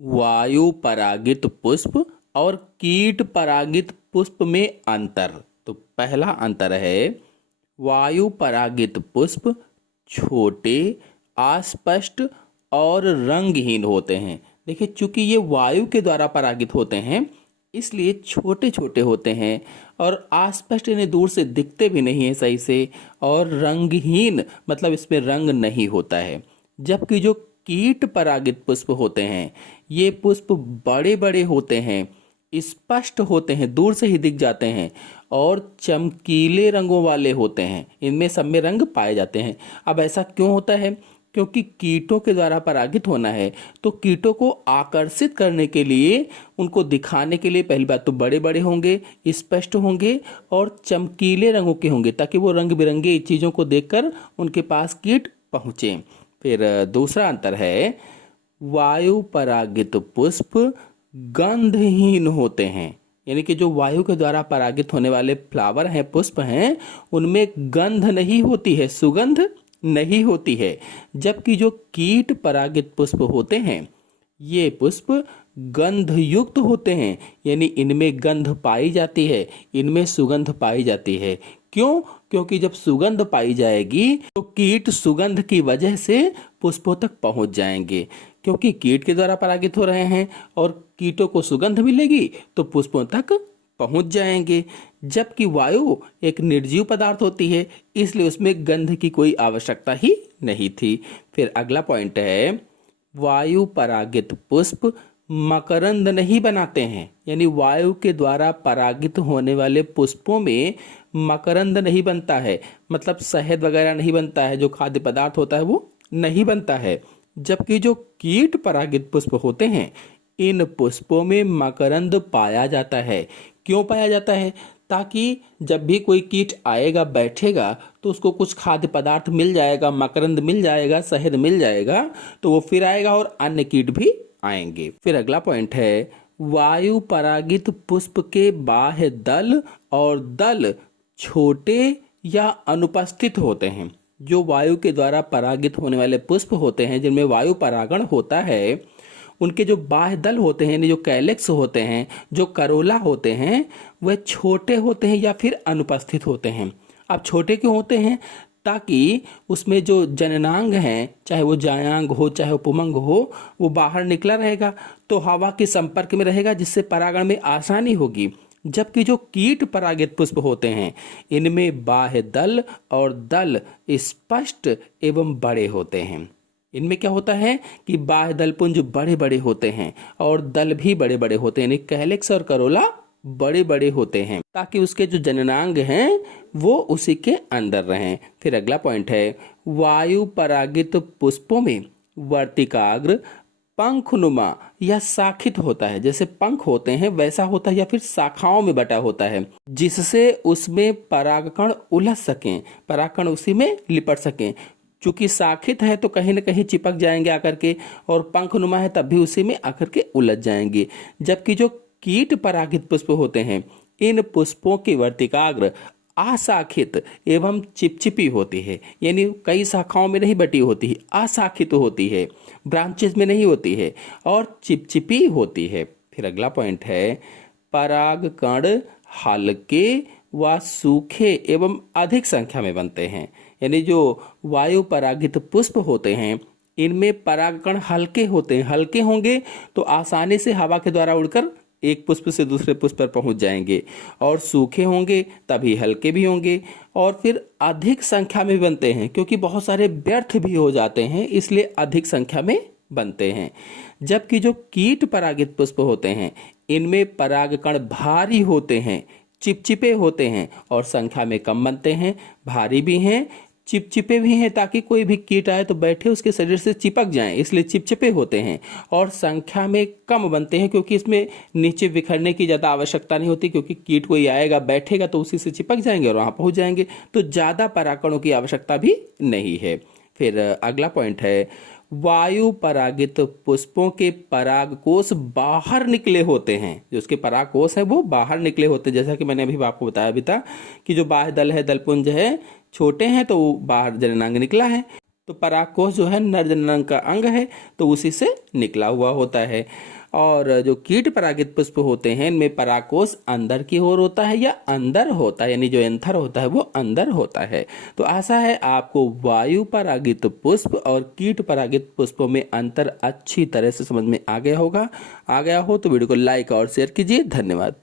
वायु परागित पुष्प और कीट परागित पुष्प में अंतर। तो पहला अंतर है वायु परागित पुष्प छोटे, अस्पष्ट और रंगहीन होते हैं। देखिए, चूंकि ये वायु के द्वारा परागित होते हैं इसलिए छोटे छोटे होते हैं और अस्पष्ट, इन्हें दूर से दिखते भी नहीं है सही से, और रंगहीन मतलब इसमें रंग नहीं होता है। जबकि जो कीट परागित पुष्प होते हैं ये पुष्प बड़े बड़े होते हैं, स्पष्ट होते हैं, दूर से ही दिख जाते हैं और चमकीले रंगों वाले होते हैं। इनमें सब में रंग पाए जाते हैं। अब ऐसा क्यों होता है? क्योंकि कीटों के द्वारा परागित होना है, तो कीटों को आकर्षित करने के लिए, उनको दिखाने के लिए पहली बात तो बड़े बड़े होंगे, स्पष्ट होंगे और चमकीले रंगों के होंगे, ताकि वो रंग बिरंगे चीज़ों को देखकर उनके पास कीट पहुँचे। फिर दूसरा अंतर है वायु परागित पुष्प गंधहीन होते हैं। यानी कि जो वायु के द्वारा परागित होने वाले फ्लावर हैं, पुष्प हैं, उनमें गंध नहीं होती है, सुगंध नहीं होती है। जबकि जो कीट परागित पुष्प होते हैं ये पुष्प गंध युक्त होते हैं, यानी इनमें गंध पाई जाती है, इनमें सुगंध पाई जाती है। क्यों? क्योंकि जब सुगंध पाई जाएगी तो कीट सुगंध की वजह से पुष्पों तक पहुंच जाएंगे। क्योंकि कीट के द्वारा परागित हो रहे हैं और कीटों को सुगंध मिलेगी तो पुष्पों तक पहुंच जाएंगे। जबकि वायु एक निर्जीव पदार्थ होती है इसलिए उसमें गंध की कोई आवश्यकता ही नहीं थी। फिर अगला पॉइंट है वायु परागित पुष्प मकरंद नहीं बनाते हैं। यानी वायु के द्वारा परागित होने वाले पुष्पों में मकरंद नहीं बनता है, मतलब शहद वगैरह नहीं बनता है, जो खाद्य पदार्थ होता है वो नहीं बनता है। जबकि जो कीट परागित पुष्प होते हैं इन पुष्पों में मकरंद पाया जाता है। क्यों पाया जाता है? ताकि जब भी कोई कीट आएगा, बैठेगा, तो उसको कुछ खाद्य पदार्थ मिल जाएगा, मकरंद मिल जाएगा, शहद मिल जाएगा, तो वो फिर आएगा और अन्य कीट भी आएंगे। फिर अगला पॉइंट है वायु परागित पुष्प के बाह्य दल और दल छोटे या अनुपस्थित होते हैं। जो वायु के द्वारा परागित होने वाले पुष्प होते हैं जिनमें वायु परागण होता है, उनके जो बाह्य दल होते हैं, जो कैलेक्स होते हैं, जो करोला होते हैं, वह छोटे होते हैं या फिर अनुपस्थित होते हैं। अब छोटे क्यों होते हैं? ताकि उसमें जो जननांग हैं, चाहे वो जायांग हो चाहे वो पुमंग हो, वो बाहर निकला रहेगा तो हवा के संपर्क में रहेगा, जिससे परागण में आसानी होगी। जबकि जो कीट परागित पुष्प होते हैं इनमें बाह्य दल और दल स्पष्ट एवं बड़े होते हैं। इनमें क्या होता है कि बाह्य दल पुंज बड़े बड़े होते हैं और दल भी बड़े बड़े होते हैं, यानी कैलेक्स और करोला बड़े बड़े होते हैं, ताकि उसके जो जननांग हैं वो उसी के अंदर रहें। फिर अगला पॉइंट है वायु परागित पुष्पों में वर्तिकाग्र पंखनुमा या शाखित होता है। जैसे पंख होते हैं वैसा होता है, या फिर शाखाओं में बटा होता है, जिससे उसमें परागकण उलझ सकें, परागकण उसी में लिपट सकें। चूंकि शाखित है तो कहीं ना कहीं चिपक जाएंगे आकर के, और पंखनुमा है तब भी उसी में आकर के उलझ जाएंगे। जबकि जो कीट परागित पुष्प होते हैं इन पुष्पों की वर्तिकाग्र अशाखित एवं चिपचिपी होती है, यानी कई शाखाओं में नहीं बटी होती है, अशाखित होती है, ब्रांचेस में नहीं होती है और चिपचिपी होती है। फिर अगला पॉइंट है परागकण हल्के व सूखे एवं अधिक संख्या में बनते हैं। यानी जो वायु परागित पुष्प होते हैं इनमें परागकण हल्के होते हैं, हल्के होंगे तो आसानी से हवा के द्वारा उड़कर एक पुष्प से दूसरे पुष्प पर पहुंच जाएंगे, और सूखे होंगे तभी हल्के भी होंगे, और फिर अधिक संख्या में बनते हैं, क्योंकि बहुत सारे व्यर्थ भी हो जाते हैं इसलिए अधिक संख्या में बनते हैं। जबकि जो कीट परागित पुष्प होते हैं इनमें परागकण भारी होते हैं, चिपचिपे होते हैं और संख्या में कम बनते हैं, भारी भी हैं, चिपचिपे भी हैं, ताकि कोई भी कीट आए तो बैठे उसके शरीर से चिपक जाएं, इसलिए चिपचिपे होते हैं, और संख्या में कम बनते हैं, क्योंकि इसमें नीचे बिखरने की ज़्यादा आवश्यकता नहीं होती, क्योंकि कीट कोई आएगा बैठेगा तो उसी से चिपक जाएंगे और वहाँ पहुँच जाएंगे, तो ज़्यादा परागकणों की आवश्यकता भी नहीं है। फिर अगला पॉइंट है वायु परागित पुष्पों के परागकोश बाहर निकले होते हैं। जो उसके परागकोश है वो बाहर निकले होते हैं, जैसा कि मैंने अभी आपको बताया भी था कि जो बाह्य दल है, दलपुंज है, छोटे हैं तो बाहर जननांग निकला है, तो परागकोश जो है नर जननांग का अंग है, तो उसी से निकला हुआ होता है। और जो कीट परागित पुष्प होते हैं इनमें परागकोश अंदर की ओर होता है या अंदर होता है, यानी जो एंथर होता है वो अंदर होता है। तो आशा है आपको वायु परागित पुष्प और कीट परागित पुष्पों में अंतर अच्छी तरह से समझ में आ गया हो तो वीडियो को लाइक और शेयर कीजिए। धन्यवाद।